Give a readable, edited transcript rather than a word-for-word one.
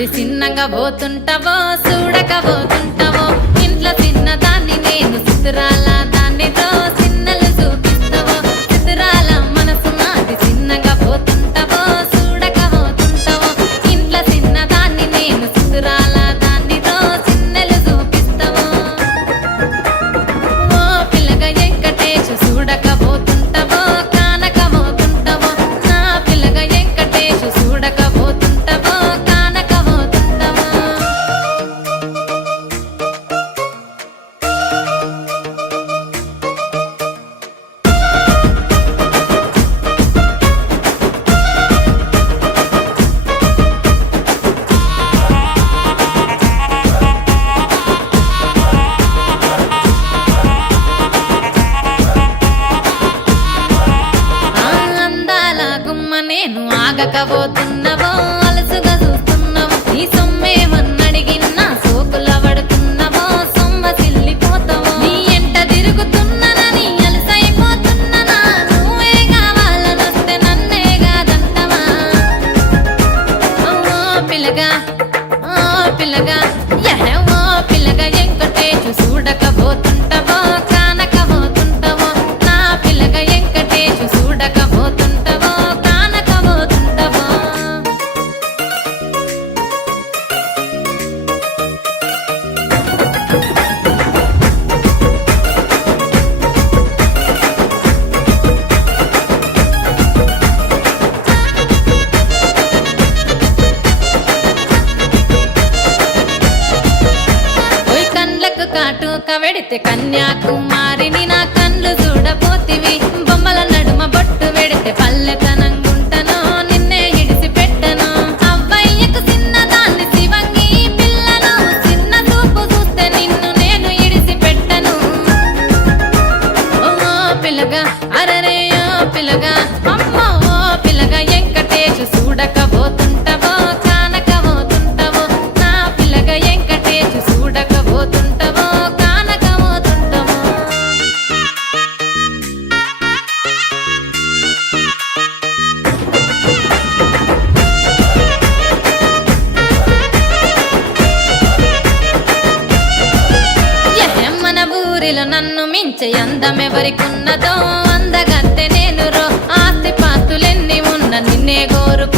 నాది చిన్నగా పోతుంటావో చూడకపోతుంటావో ఇంట్లో చిన్నదాన్ని నేను సుతురాల దాన్నితో చిన్నలు చూపిస్తావో సుతురాల మనసు నాది చిన్నగా పోతుంటావో చూడకపోతుంటావో ఇంట్లో చిన్నదాన్ని నేను సుతురాల దాన్నితో చిన్నలు చూపిస్తావో ఓ పిల్లగా వెంకటేశు చూడకపోతుంటావో కానకపోతుంటావో నా పిల్లగా వెంకటేశు చూడకపోతుంటావో కానకపోతుంటావో ఆ అందాల గుమ్మ నేను ఆగకపోతున్నావో అలసుగా చూస్తున్నావో నీ సొమ్మేమన్నడిగిన్నా సోకుల పడుతున్నావో సొమ్మ సిల్లిపోతావో నీ ఎంట తిరుగుతున్నానని అలసైపోతున్నానా నువ్వే కావాలనొస్తే నన్నే కాదంటవా ఓ పిల్లగా ఓ పిల్లగా ఓ పిల్లగా వెంకటేశు చూడకపోతుంటావో కానకపోతుంటావో నా పిల్లగా వెంకటేశు చూడకపోతుంటావో కానకపోతుంటావో ఓయ్ కండ్లకు కాటుక వెడితే కన్యాకుమారిని నా కండ్లు చూడపోతివి బొమ్మల నడుమ బొట్టు వెడితే పల్లెతనంగుంటను నిన్నే ఇడిసి పెట్టను అవ్వయ్యకు చిన్నదాన్ని శివంగి పిల్లను చిన్న చూపు చూస్తే నిన్ను నేను ఇడిసి పెట్టను ఓ పిల్లగా అరరే ఓ పిల్లగా అమ్మో ఓ పిల్లగా వెంకటేశు చూడకపోతుంటావో కానకపోతుంటావో నా పిల్లగా వెంకటేశు చూడకపోతుంటావో కానకపోతుంటావో మన ఊరిలో నన్ను మించే అందమెవరికున్నదో అందగత్తె నేను రో ఆస్తి పాస్తులెన్ని ఉన్న నిన్నే కోరుకు